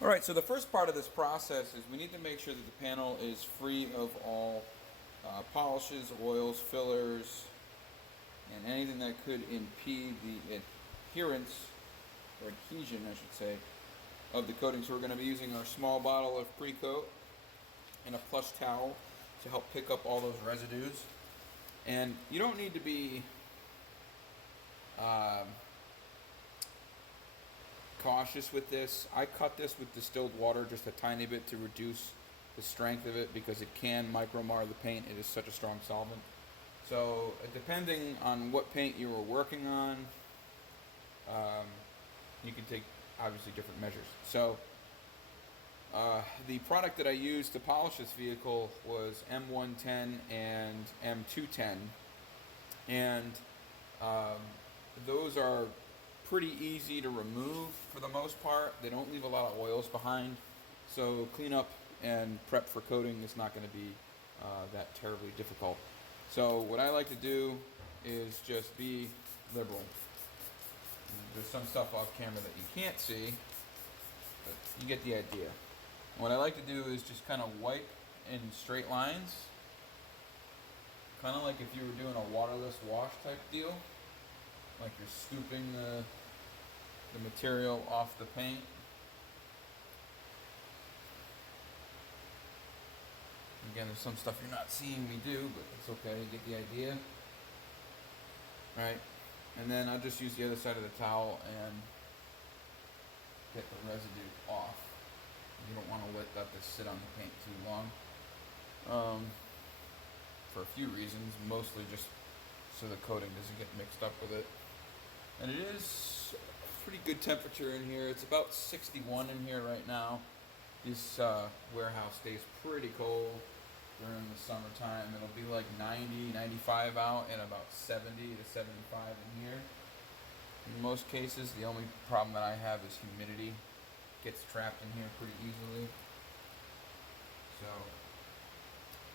Alright, so the first part of this process is we need to make sure that the panel is free of all polishes, oils, fillers, and anything that could impede the adherence, or adhesion I should say, of the coating. So we're going to be using our small bottle of pre-coat and a plush towel to help pick up all those residues. And you don't need to be um, cautious with this. I cut this with distilled water just a tiny bit to reduce the strength of it because it can micro-mar the paint. It is such a strong solvent. So depending on what paint you were working on, um, you can take obviously different measures. So the product that I used to polish this vehicle was M110 and M210, and um, those are pretty easy to remove for the most part. They don't leave a lot of oils behind, so cleanup and prep for coating is not going to be that terribly difficult. So what I like to do is just be liberal. There's some stuff off camera that you can't see, but you get the idea. And what I like to do is just kind of wipe in straight lines, kind of like if you were doing a waterless wash type deal, like you're scooping the material off the paint. Again, there's some stuff you're not seeing me do, but it's okay, you get the idea. Right? And then I'll just use the other side of the towel and get the residue off. You don't want to let this sit on the paint too long. For a few reasons, mostly just so the coating doesn't get mixed up with it. And it is pretty good temperature in here. It's about 61 in here right now. This warehouse stays pretty cold during the summertime. It'll be like 90, 95 out and about 70 to 75 in here. In most cases, the only problem that I have is humidity. It gets trapped in here pretty easily. So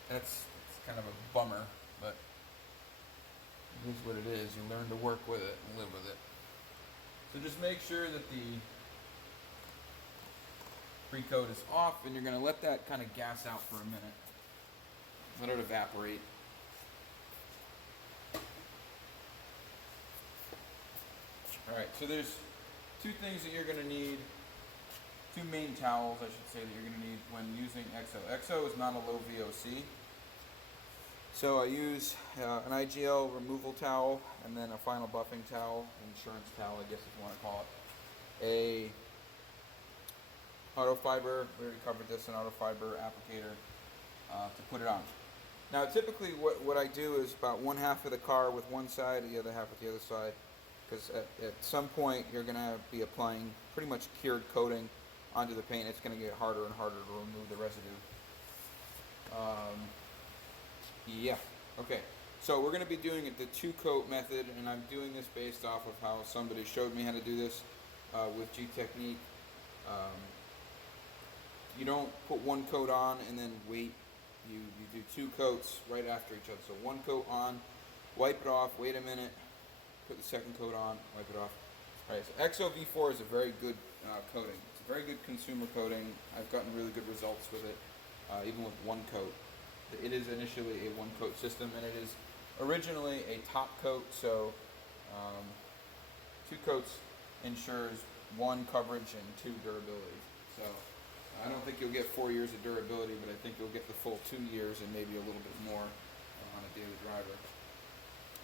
that's kind of a bummer, but it is what it is. You learn to work with it and live with it. So just make sure that the pre-coat is off, and you're going to let that kind of gas out for a minute. Let it evaporate. Alright, so there's two things that you're going to need, two main towels I should say that you're going to need when using Exo. Exo is not a low VOC. So I use an IGL removal towel and then a final buffing towel, insurance towel I guess if you want to call it. A auto fiber, we already covered this, an auto fiber applicator to put it on. Now typically what I do is about one half of the car with one side, the other half with the other side, because at some point you're going to be applying pretty much cured coating onto the paint. It's going to get harder and harder to remove the residue. Yeah, okay. So we're going to be doing it the two-coat method, and I'm doing this based off of how somebody showed me how to do this with Gtechniq. You don't put one coat on and then wait. You do two coats right after each other. So one coat on, wipe it off, wait a minute, put the second coat on, wipe it off. Alright, so Exo V4 is a very good coating. It's a very good consumer coating. I've gotten really good results with it, even with one coat. It is initially a one-coat system, and it is originally a top coat, so two coats ensures one coverage and two durability. So I don't think you'll get 4 years of durability, but I think you'll get the full 2 years and maybe a little bit more on a daily driver.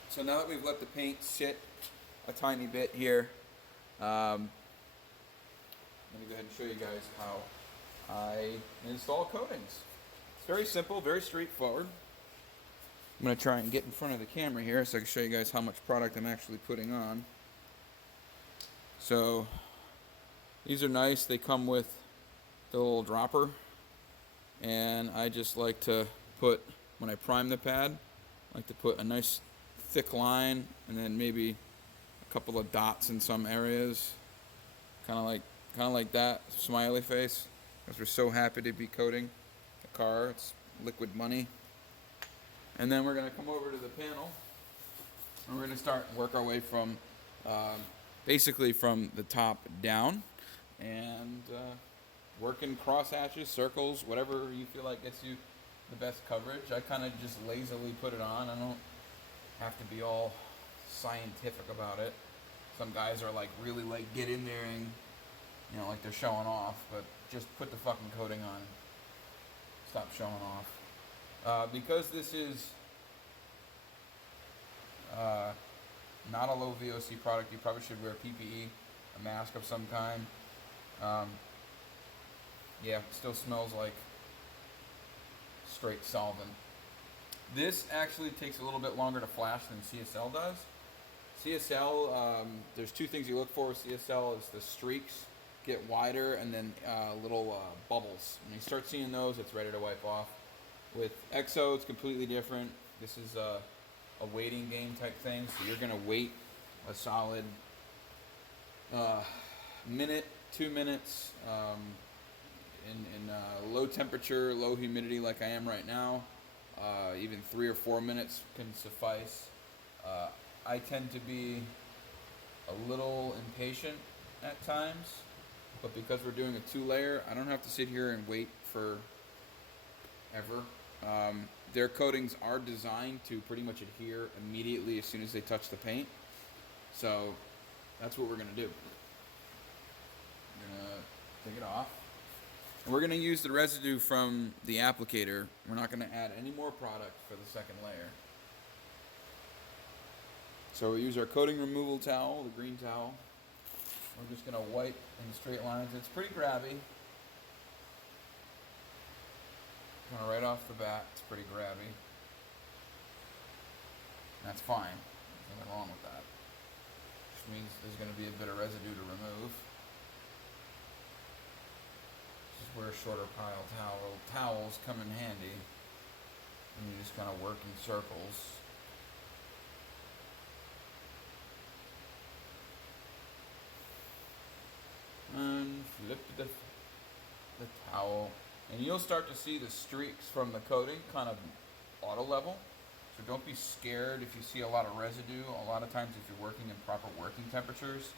So now that we've let the paint sit a tiny bit here, let me go ahead and show you guys how I install coatings. It's very simple, very straightforward. I'm going to try and get in front of the camera here so I can show you guys how much product I'm actually putting on. So these are nice. They come with the little dropper, and I just like to put, when I prime the pad, I like to put a nice thick line and then maybe a couple of dots in some areas, kind of like that smiley face, because we're so happy to be coating the car. It's liquid money. And then we're going to come over to the panel and we're going to start work our way from basically from the top down, and working cross hatches, circles, whatever you feel like gets you the best coverage. I kind of just lazily put it on. I don't have to be all scientific about it. Some guys are like really like get in there and like they're showing off, but just put the fucking coating on. Stop showing off. Because this is not a low VOC product, you probably should wear PPE, a mask of some kind. Yeah, still smells like straight solvent. This actually takes a little bit longer to flash than CSL does. CSL, there's two things you look for with CSL is the streaks get wider and then little bubbles. When you start seeing those, it's ready to wipe off. With Exo, it's completely different. This is a waiting game type thing, so you're gonna wait a solid minute, 2 minutes in low temperature, low humidity like I am right now. Even 3 or 4 minutes can suffice. I tend to be a little impatient at times, but because we're doing a 2-layer, I don't have to sit here and wait for ever. Their coatings are designed to pretty much adhere immediately as soon as they touch the paint. So that's what we're going to do. We're going to take it off. And we're going to use the residue from the applicator. We're not going to add any more product for the second layer. So we use our coating removal towel, the green towel. We're just going to wipe in straight lines. It's pretty grabby. Kind of right off the bat, it's pretty grabby. That's fine. There's nothing wrong with that. Which means there's going to be a bit of residue to remove. This is where shorter pile towels come in handy. And you just kind of work in circles. And flip the towel. And you'll start to see the streaks from the coating kind of auto level. So don't be scared if you see a lot of residue. A lot of times if you're working in proper working temperatures,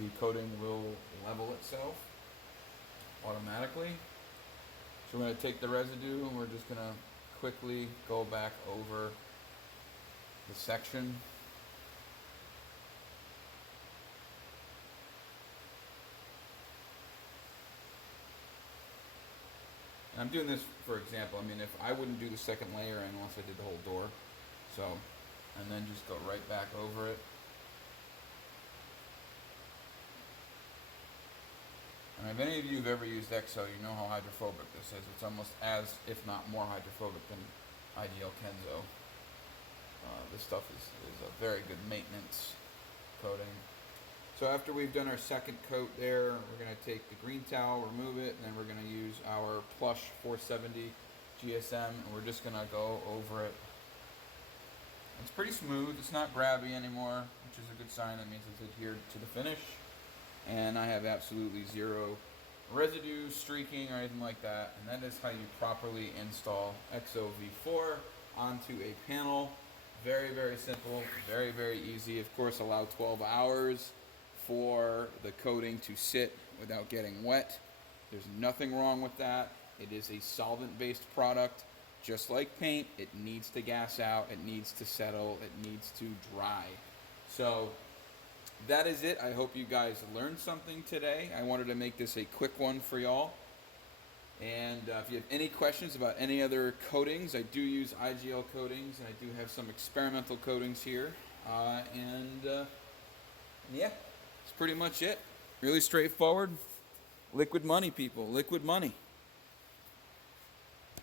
the coating will level itself automatically. So we're going to take the residue and we're just going to quickly go back over the section. And I'm doing this for example. I mean, if I wouldn't do the second layer unless I did the whole door. So, and then just go right back over it. And if any of you have ever used Exo, you know how hydrophobic this is. It's almost as, if not more hydrophobic than IGL Kenzo. This stuff is a very good maintenance coating. So after we've done our second coat there, we're going to take the green towel, remove it, and then we're going to use our Plush 470 GSM, and we're just going to go over it. It's pretty smooth. It's not grabby anymore, which is a good sign. That means it's adhered to the finish. And I have absolutely zero residue, streaking, or anything like that. And that is how you properly install Exo V4 onto a panel. Very, very simple, very, very easy. Of course, allow 12 hours for the coating to sit without getting wet. There's nothing wrong with that. It is a solvent-based product. Just like paint, it needs to gas out, it needs to settle, it needs to dry. So that is it. I hope you guys learned something today. I wanted to make this a quick one for y'all. And if you have any questions about any other coatings, I do use IGL coatings, and I do have some experimental coatings here. Yeah, that's pretty much it. Really straightforward. Liquid money, people. Liquid money.